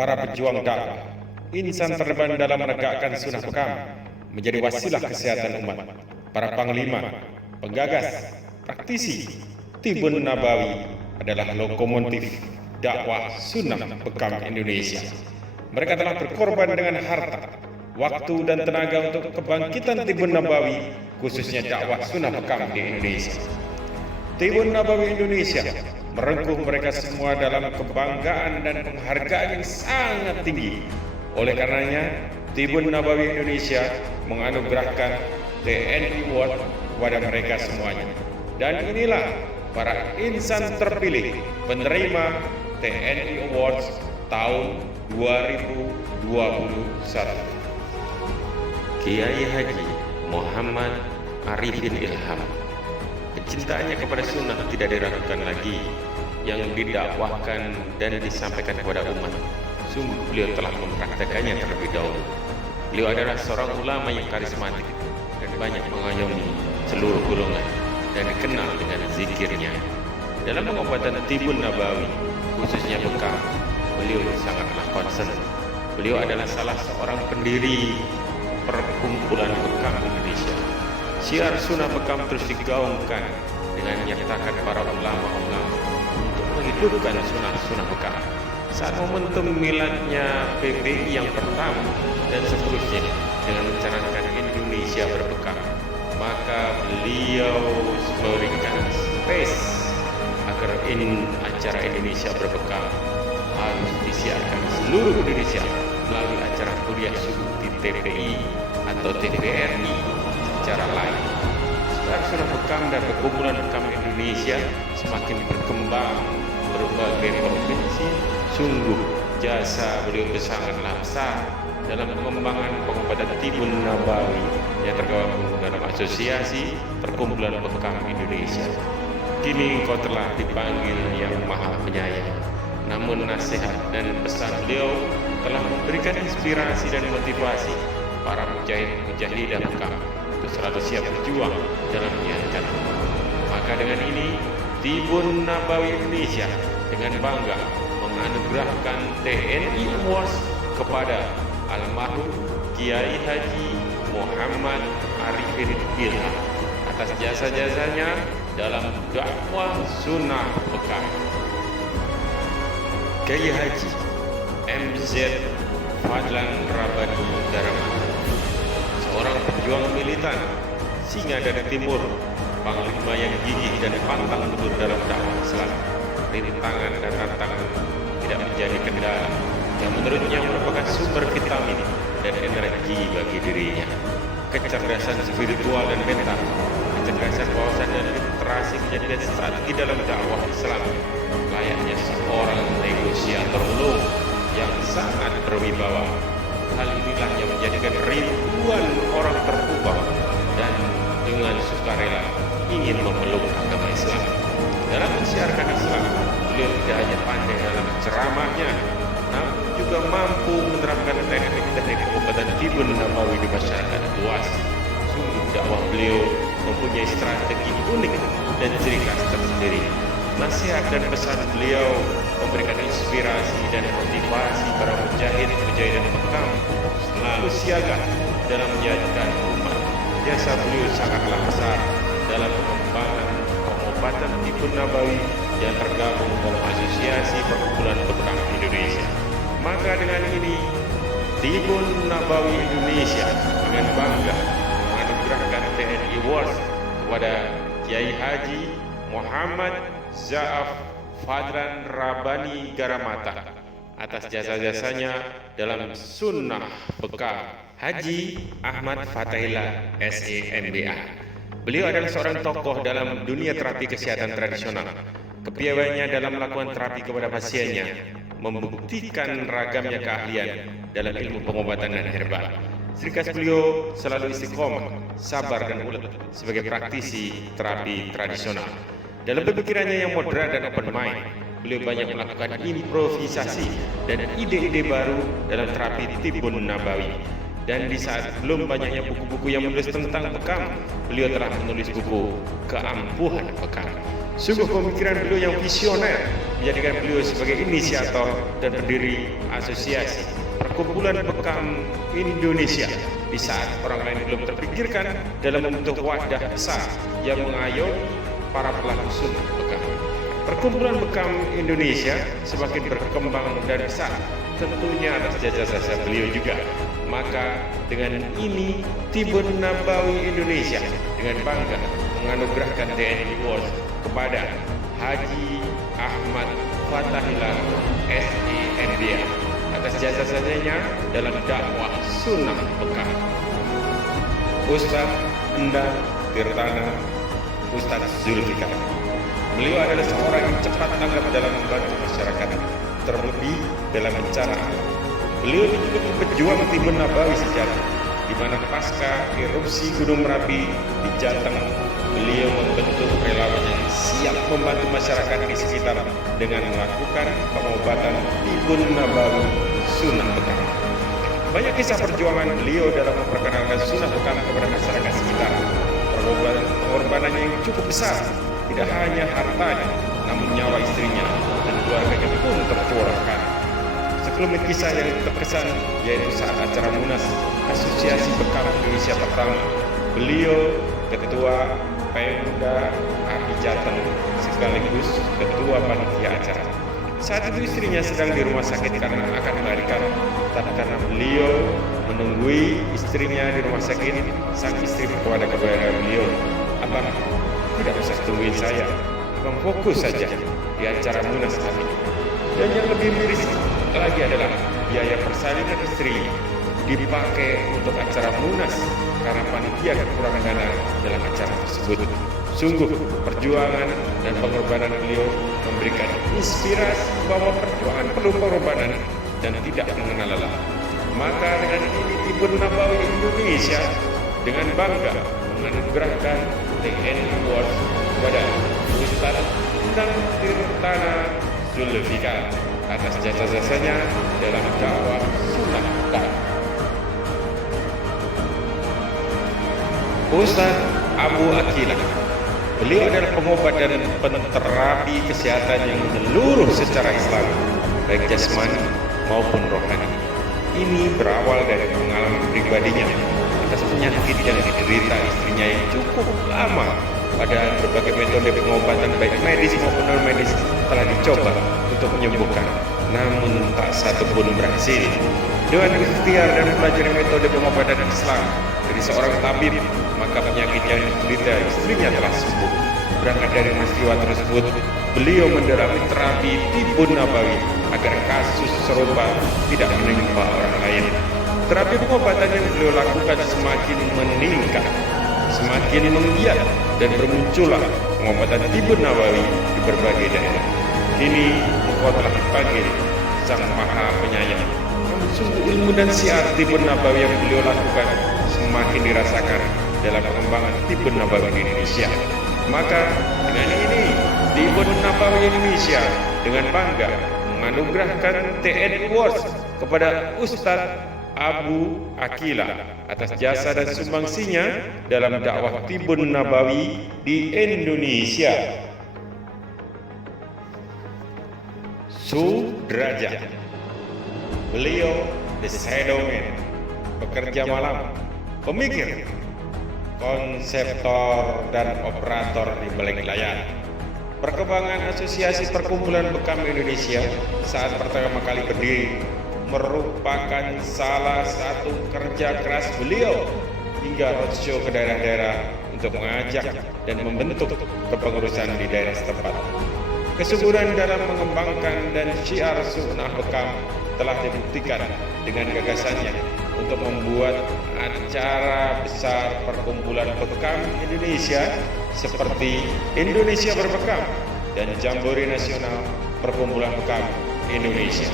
para pejuang dakwah, insan terdepan dalam menegakkan sunnah bekam, menjadi wasilah kesehatan umat, para panglima, penggagas, praktisi, Tibun Nabawi adalah lokomotif dakwah sunnah bekam Indonesia. Mereka telah berkorban dengan harta, waktu dan tenaga untuk kebangkitan Tibun Nabawi, khususnya dakwah sunnah bekam di Indonesia. Tibun Nabawi Indonesia merengkuh mereka semua dalam kebanggaan dan penghargaan yang sangat tinggi. Oleh karenanya, Tibun Nabawi Indonesia menganugerahkan TNI Award kepada mereka semuanya. Dan inilah para insan terpilih penerima TNI Awards tahun 2021. Kiai Haji Muhammad Arifin Ilham. Kecintaannya kepada sunnah tidak diragukan lagi, yang didakwahkan dan disampaikan kepada umat. Sungguh beliau telah mempraktekannya terlebih dahulu. Beliau adalah seorang ulama yang karismatik dan banyak mengayomi seluruh golongan dan dikenal dengan zikirnya. Dalam pengobatan Tibun Nabawi, khususnya bekam, beliau sangatlah konsen. Beliau adalah salah seorang pendiri perkumpulan bekam Indonesia. Syiar sunnah bekam terus digaungkan dengan menyertakan para ulama-ulama untuk menghidupkan sunnah bekam. Saat momentum miladnya PBI yang pertama dan seterusnya dengan mencanangkan Indonesia berbekam, maka beliau memberikan space agar acara Indonesia berbekam harus disiarkan seluruh Indonesia melalui acara kuliah subuh di TPI atau TVRI secara live. Sekarang sunnah bekam dan perkumpulan bekam Indonesia semakin berkembang berbagai provinsi. Sungguh jasa beliau sangatlah besar dalam pengembangan pengobatan Tibun Nabawi yang tergabung dalam asosiasi perkumpulan bekam Indonesia. Kini engkau telah dipanggil yang maha penyayang. Namun nasihat dan pesan beliau telah memberikan inspirasi dan motivasi para mujahid-mujahidah bekam untuk selalu siap berjuang dalam menyiarkan. Maka dengan ini Tibun Nabawi Indonesia dengan bangga menganugerahkan TNI Awards kepada almarhum Kiai Haji Muhammad Arifin Ilham atas jasa-jasanya dalam dakwah sunnah bekam. Kiai Haji MZ Fadlan Rabani Garamata, seorang pejuang militan singa dari timur, panglima yang gigih dan pantang mundur dalam dakwah Islam. Rintangan dan tantangan tidak menjadi kendala yang menurutnya merupakan sumber vitamin dan energi bagi dirinya. Kecerdasan spiritual dan mental, kecerdasan wawasan dan literasi menjadi strategi dalam dakwah Islam, layaknya seorang negosiator ulung yang sangat berwibawa. Hal inilah yang menjadikan ribuan orang terpukau dan dengan sukarela ingin memeluk agama Islam. Dalam mensiarkan Islam, beliau tidak hanya pandai dalam ceramahnya, namun juga mampu menerapkan teknik-teknik pengobatan Tibun Nabawi di masyarakat luas. Sungguh dakwah beliau mempunyai strategi unik dan ciri khas tersendiri. Nasihat dan pesan beliau memberikan inspirasi dan motivasi para mujahid-mujahidah bekam selalu siaga dalam menjalankan umat. Jasa beliau sangatlah besar dalam pengembangan pengobatan Tibun Nabawi yang tergabung dalam asosiasi perkumpulan bekam Indonesia. Maka dengan ini Tibun Nabawi Indonesia dengan bangga menganugerahkan TNI Awards kepada Kiai Haji Muhammad Zaaf Fadlan Rabani Garamata atas jasa-jasanya dalam sunnah bekam. Haji Ahmad Fatahillah SEMBA. Beliau adalah seorang tokoh dalam dunia terapi kesehatan tradisional. Kepiawaiannya dalam melakukan terapi kepada pasiennya membuktikan ragamnya keahlian dalam ilmu pengobatan dan herbal. Ciri khas beliau selalu istiqomah, sabar dan ulet sebagai praktisi terapi tradisional. Dalam pemikirannya yang moderat dan open mind, beliau banyak melakukan improvisasi dan ide-ide baru dalam terapi Tibun Nabawi. Dan di saat belum banyaknya buku-buku yang menulis tentang bekam, beliau telah menulis buku Keampuhan Bekam. Sungguh pemikiran beliau yang visioner menjadikan beliau sebagai inisiator dan pendiri asosiasi Perkumpulan Bekam Indonesia di saat orang lain belum terpikirkan dalam membentuk wadah besar yang mengayomi para pelaku sunnah bekam. Perkumpulan Bekam Indonesia semakin berkembang dan besar, tentunya atas jasa-jasa beliau juga. Maka dengan ini Tibun Nabawi Indonesia dengan bangga menganugerahkan TNI Awards kepada Haji Ahmad Fathahillah SIMDA atas jasa-jasanya dalam dakwah sunnah bekam. Ustadz Endang Tirtana Ustadz Zulfikar. Beliau adalah seorang yang cepat tanggap dalam membantu masyarakat, terlebih dalam bencana alam. Beliau juga pejuang Tibun Nabawi sejati, di mana pasca erupsi Gunung Merapi di Jateng, beliau membentuk relawan yang siap membantu masyarakat di sekitar dengan melakukan pengobatan Tibun Nabawi sunnah bekam. Banyak kisah perjuangan beliau dalam memperkenalkan sunnah bekam kepada masyarakat sekitar. Pengorbanan yang cukup besar, tidak hanya hartanya, namun nyawa istrinya dan keluarganya pun tercurahkan. Sekelumit kisah yang terkesan yaitu saat acara Munas Asosiasi Bekam Indonesia pertama, beliau ketua Pemda RI Jateng sekaligus ketua panitia acara. Saat itu istrinya sedang di rumah sakit karena akan melahirkan. Tapi karena beliau menunggui istrinya di rumah sakit, sang istri kepada beliau, "Abang, tidak usah tungguin saya. Abang fokus saja di acara Munas kami." Dan yang lebih miris lagi adalah biaya persalinan istri dipakai untuk acara Munas karena panitia kekurangan dana dalam acara tersebut. Sungguh perjuangan dan pengorbanan beliau memberikan inspirasi bahwa perjuangan perlu pengorbanan dan tidak mengenal lelah. Maka dengan ini Tibun Nabawi Indonesia dengan bangga menganugerahkan TNI Awards kepada Ustadz Endang Tirtana Zulfikar atas jasa-jasanya dalam dakwah sunnah bekam. Ustadz Abu Akila, beliau adalah pengobat dan penterapi kesehatan yang menyeluruh secara Islam, baik jasmani maupun rohani. Ini berawal dari pengalaman pribadinya atas penyakit yang diderita istrinya yang cukup lama. Padahal berbagai metode pengobatan baik medis maupun non medis telah dicoba untuk menyembuhkan, namun tak satu pun berhasil. Dengan ikhtiar dan mempelajari metode pengobatan Islam dari seorang tabib, maka penyakit yang diderita istrinya telah sembuh. Berangkat dari peristiwa tersebut, beliau mendalami terapi Tibun Nabawi agar kasus serupa tidak menimpa orang lain. Terapi pengobatan yang beliau lakukan semakin meningkat, semakin menggiat, dan bermuncullah pengobatan Tibun Nabawi di berbagai daerah. Kini engkau telah dipanggil Sang Maha Penyayang. Sungguh ilmu dan siar Tibun Nabawi yang beliau lakukan semakin dirasakan dalam pengembangan Tibun Nabawi di Indonesia. Maka dengan ini Tibun Nabawi Indonesia dengan bangga menganugerahkan TNI Awards kepada Ustadz Abu Akila atas jasa dan sumbangsinya dalam dakwah Tibun Nabawi di Indonesia. Sudrajat, beliau the shadow man, pekerja malam, pemikir, konseptor dan operator di balik layar. Perkembangan Asosiasi Perkumpulan Bekam Indonesia saat pertama kali berdiri merupakan salah satu kerja keras beliau hingga roadshow ke daerah-daerah untuk mengajak dan membentuk kepengurusan di daerah setempat. Kesungguhan dalam mengembangkan dan syiar sunnah bekam telah dibuktikan dengan gagasannya untuk membuat acara besar Perkumpulan Bekam Indonesia seperti Indonesia Berbekam dan Jambore Nasional Perkumpulan Bekam Indonesia.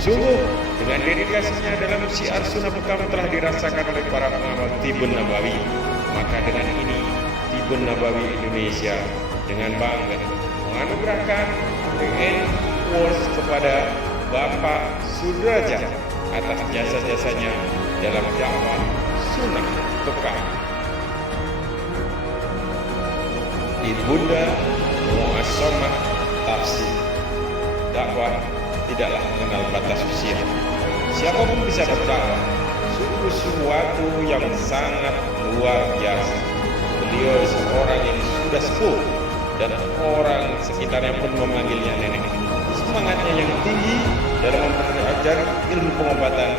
Sungguh dengan dedikasinya dalam syiar sunnah bekam telah dirasakan oleh para pengamal Tibun Nabawi. Maka dengan ini Tibun Nabawi Indonesia dengan bangga menganugerahkan TNI Awards kepada Bapak Sudrajat atas jasa-jasanya dalam dakwah sunnah bekam. Ibunda muasomah, tafsir. Dakwah tidaklah mengenal batas usia. Siapapun bisa berdakwah. Sungguh sesuatu yang sangat luar biasa. Beliau seorang yang sudah sepuh dan orang sekitarnya pun memanggilnya nenek. Semangatnya yang tinggi dalam mempelajari ilmu pengobatan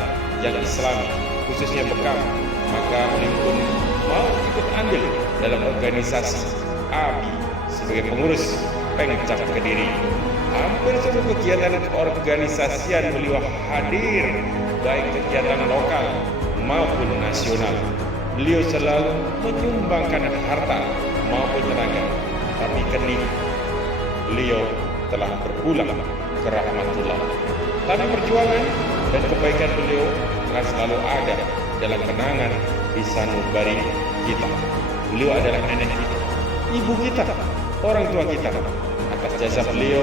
yang Islami, khususnya bekam, maka beliau pun mau ikut andil dalam organisasi ABI sebagai pengurus Pengcap Kediri. Hampir seluruh kegiatan keorganisasian beliau hadir, baik kegiatan lokal maupun nasional. Beliau selalu menyumbangkan harta maupun tenaga, tapi kini beliau telah berpulang ke rahmatullah. Tapi perjuangan dan kebaikan beliau telah selalu ada dalam kenangan di sanubari kita. Beliau adalah nenek kita, ibu kita, orang tua kita. Atas jasa beliau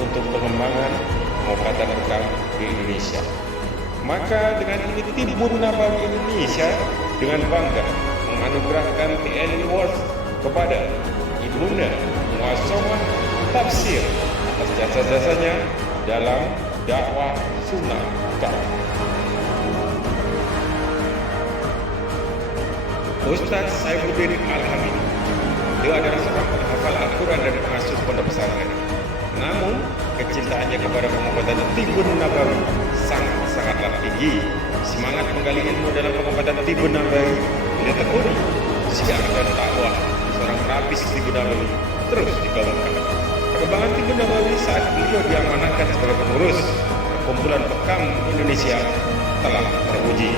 untuk pengembangan pengobatan bekam di Indonesia. Maka dengan ini Tibun Nabawi Indonesia dengan bangga menganugerahkan TNI Awards kepada Ibunda Muasomah Tafsir atas jasa-jasanya dalam dakwah sunnah bekam. Ustaz Saifuddin Al-Hamid, dia adalah seorang penghafal Al-Quran dan pengasuh pondok pesantren. Namun, kecintaannya kepada pengobatan Tibun Nabawi sangatlah tinggi. Semangat menggali ilmu dalam pengobatan Tibun Nabawi dia tekuni. Siar dan dakwah seorang terapis Tibun Nabawi terus digaungkan. Perkembangan Tibun Nabawi saat beliau diamanahkan sebagai pengurus Kumpulan Bekam Indonesia telah teruji.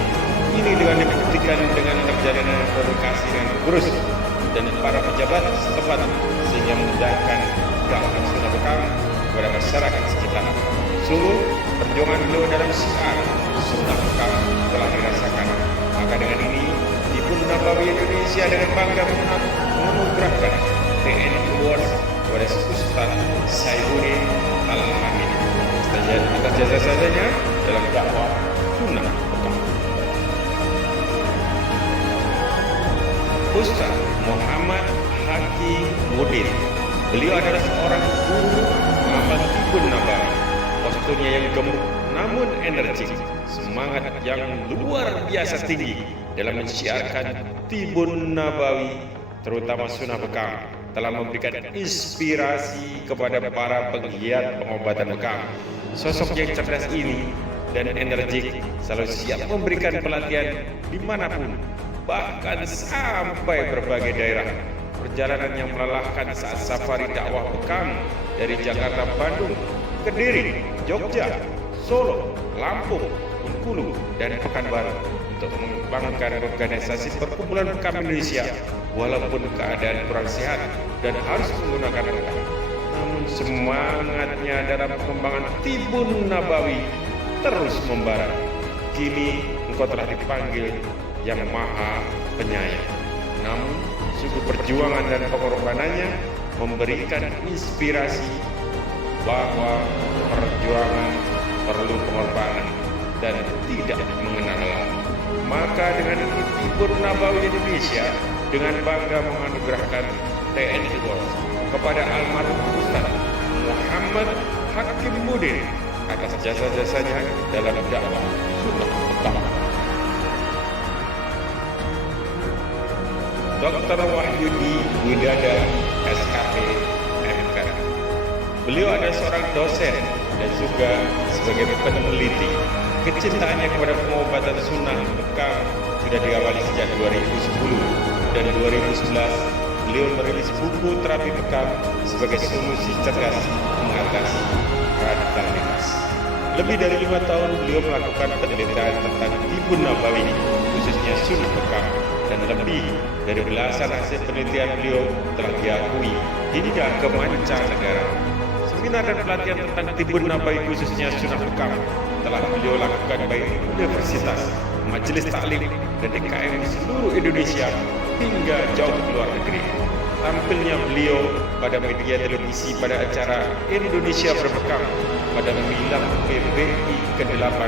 Ini dengan dibuktikan dengan terjalinnya komunikasi dengan pengurus dan para pejabat setempat sehingga memudahkan dakwah sunnah bekam kepada masyarakat sekitar. Sungguh perjuangan beliau dalam syiar sunnah bekam telah dirasakan. Maka dengan ini Tibun Nabawi Indonesia dengan bangga menganugerahkan TNI Awards kepada Ustaz Saifuddin Al-Hamid atas jasa-jasanya dalam dakwah sunnah bekam. Ustaz Muhammad Hakimuddin, beliau adalah seorang guru penghafal Tibun Nabawi. Posturnya yang gemuk namun energik, semangat yang luar biasa tinggi dalam mensiarkan Tibun Nabawi, terutama sunnah bekam, telah memberikan inspirasi kepada para penggiat pengobatan bekam. Sosok yang cerdas ini dan energik selalu siap memberikan pelatihan dimanapun, bahkan sampai berbagai daerah. Perjalanan yang melelahkan saat safari dakwah bekam dari Jakarta, Bandung, Kediri, Jogja, Solo, Lampung, Bengkulu, dan Pekanbaru untuk mengembangkan organisasi perkumpulan bekam Indonesia. Walaupun keadaan kurang sehat dan harus menggunakan bekam, namun semangatnya dalam pengembangan Tibun Nabawi terus membara. Kini engkau telah dipanggil yang maha penyayang. Namun sungguh perjuangan dan pengorbanannya memberikan inspirasi bahwa perjuangan perlu pengorbanan dan tidak mengenal lelah. Maka dengan ini Tibun Nabawi Indonesia dengan bangga menganugerahkan TNI Awards kepada almarhum Ustaz Muhammad Hakimuddin atas jasa-jasanya dalam dakwah sunnah bekam. Dr. Wahyudi Widada, SKP, MK. Beliau adalah seorang dosen dan juga sebagai peneliti. Kecintaannya kepada pengobatan sunnah bekam sudah diawali sejak 2010 dan 2011 beliau merilis buku terapi bekam sebagai solusi cerdas mengatasi radikalitas. Lebih dari 5 tahun beliau melakukan penelitian tentang Tibun Nabawi, khususnya sunnah bekam, dan lebih dari belasan hasil penelitian beliau telah diakui hingga ke mancanegara. Seminar dan pelatihan tentang Tibun Nabawi khususnya sunnah bekam telah beliau lakukan baik universitas, majelis taklim, dan DKM di seluruh Indonesia hingga jauh ke luar negeri. Tampilnya beliau pada media televisi pada acara Indonesia Berbekam pada Milad PBI ke-8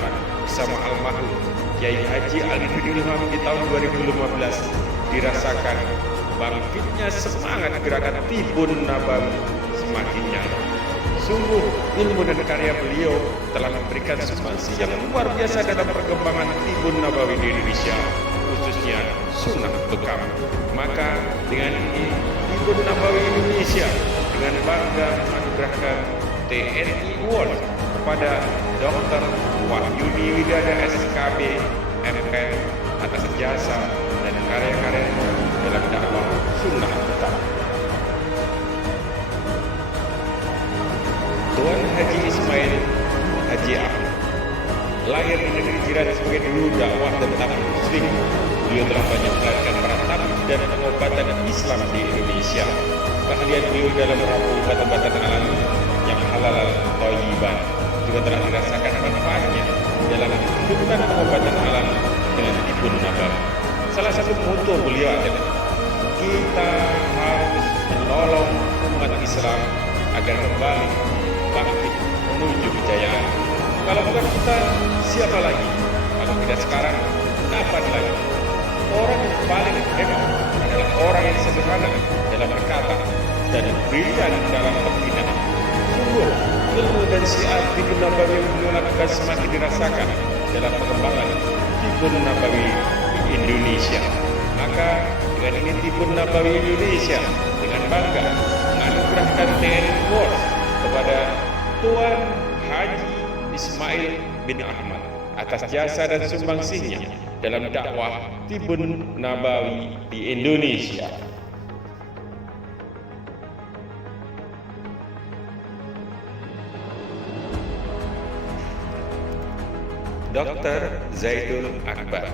bersama almarhum Kiai Haji Alifidil Ilham di tahun 2015 dirasakan bangkitnya semangat gerakan Tibun Nabawi semakin nyata. Sungguh ilmu dan karya beliau telah memberikan sumbangsi yang luar biasa dalam perkembangan Tibun Nabawi di Indonesia, khususnya Sunnah Bekam. Maka dengan ini Tibun Nabawi Indonesia dengan bangga menganugerahkan TNI Award kepada Dr. Wahyudi Widada SKB MPen atas jasa dan karya-karyanya dalam dakwah Sunnah Bekam. Tuan Haji Ismail Haji Ahmad lahir di negeri jiran sebagai guru dakwah dan tabib muslim. Beliau telah banyak melahirkan para tabib dan pengobatan Islam di Indonesia. Keahlian beliau dalam meramu obat-obatan alami yang halal thayyiban juga telah dirasakan manfaatnya dalam menghidupkan pengobatan alami dengan Tibun Nabawi. Salah satu moto beliau adalah kita harus menolong umat Islam agar kembali bangkit menuju kejayaan. Kalau bukan kita, siapa lagi? Kalau tidak sekarang, kapan lagi? Orang yang paling hebat adalah orang yang sederhana dalam berkata dan brilian dalam bertindak. Sungguh, ilmu dan syiar Tibun Nabawi yang beliau lakukan semakin dirasakan dalam pengembangan Tibun Nabawi di Indonesia. Maka dengan ini Tibun Nabawi Indonesia dengan bangga menganugerahkan TNI Award kepada Tuan Haji Ismail bin Ahmad atas jasa dan sumbangsihnya dalam dakwah Tibun Nabawi di Indonesia. Dr. Zaidul Akbar.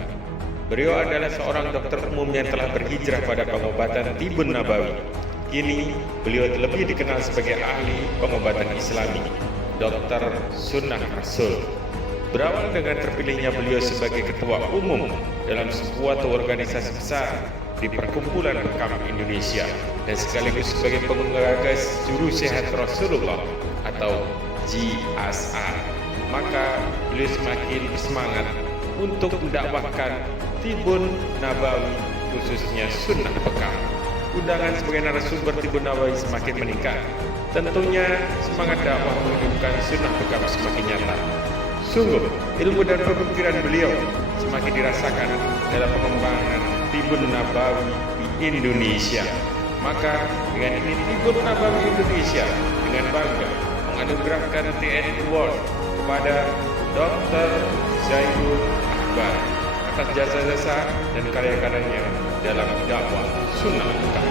Beliau adalah seorang dokter umum yang telah berhijrah pada pengobatan Tibun Nabawi. Kini beliau lebih dikenal sebagai ahli pengobatan Islami, Dokter Sunnah Rasul. Berawal dengan terpilihnya beliau sebagai ketua umum dalam sebuah organisasi besar di Perkumpulan Bekam Indonesia dan sekaligus sebagai penggagas Juru Sehat Rasulullah atau JSA. Maka beliau semakin bersemangat untuk mendakwahkan Tibun Nabawi khususnya Sunnah Bekam. Undangan sebagai narasumber Tibun Nabawi semakin meningkat. Tentunya semangat dakwah menghidupkan Sunnah Bekam semakin nyata. Sungguh, ilmu dan pemikiran beliau semakin dirasakan dalam pengembangan Tibun Nabawi di Indonesia. Maka dengan ini Tibun Nabawi Indonesia dengan bangga menganugerahkan TNI Award kepada Dr. Zaidul Akbar atas jasa-jasa dan karya-karyanya dalam dakwah Sunnah Bekam.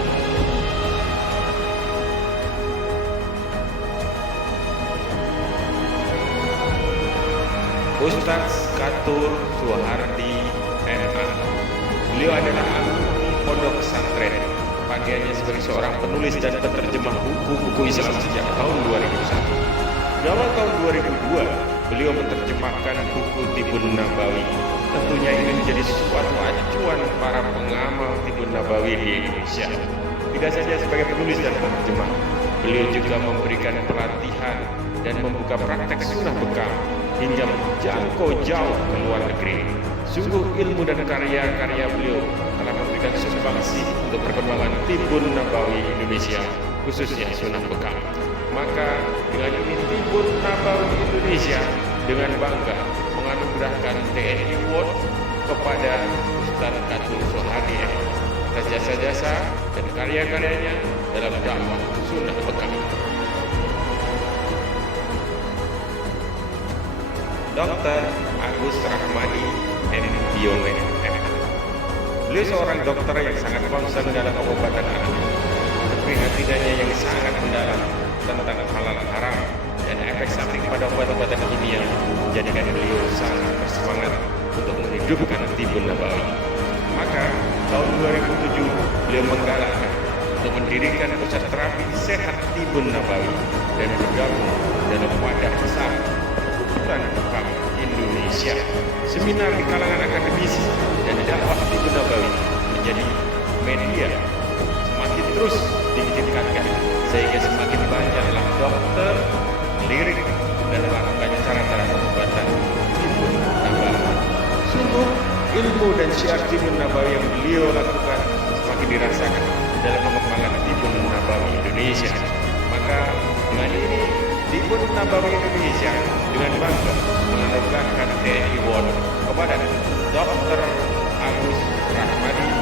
Ustaz Katur Suhardi MA. Beliau adalah alumni pondok pesantren. Panggilannya sebagai seorang penulis dan penerjemah buku-buku Islam sejak tahun 2001. Di awal tahun 2002, beliau menerjemahkan buku Tibun Nabawi. Tentunya ini menjadi suatu acuan para pengamal Tibun Nabawi di Indonesia. Tidak saja sebagai penulis dan penerjemah, beliau juga memberikan pelatihan dan membuka praktek Sunnah Bekam hingga menjangkau jauh ke luar negeri. Sungguh ilmu dan karya-karya beliau telah memberikan sumbangsi untuk perkembangan Tibun Nabawi Indonesia, khususnya Sunnah Bekam. Maka dengan ini Tibun Nabawi Indonesia dengan bangga menganugerahkan TNI Award kepada Ustaz Katul Suhardi atas jasa-jasa dan karya-karyanya dalam dakwah Sunnah Bekam. Dr. Agus Rahmadi MDione M. Beliau seorang dokter yang sangat concern dalam pengobatan alami. Keprihatinannya yang sangat mendalam tentang halal haram dan efek samping pada obat-obatan kimia menjadikan beliau sangat bersemangat untuk menghidupkan Tibun Nabawi. Maka tahun 2007 beliau menggalakkan untuk mendirikan pusat terapi sehat Tibun Nabawi dan bergabung dalam wadah besar Perkumpulan Bekam Indonesia. Seminar di kalangan akademisi dan dakwah Tibun Nabawi menjadi media semakin terus ditingkatkan sehingga semakin banyaklah dokter lirik dan melakukan cara-cara pengobatan Tibun Nabawi. Sungguh ilmu dan syiar Tibun Nabawi yang beliau lakukan semakin dirasakan dalam pengembangan Tibun Nabawi Indonesia. Maka Maka dengan ini Tribun Nabawi Indonesia dengan bangga menganugerahkan TNI Award kepada Dr. Agus Rahmadi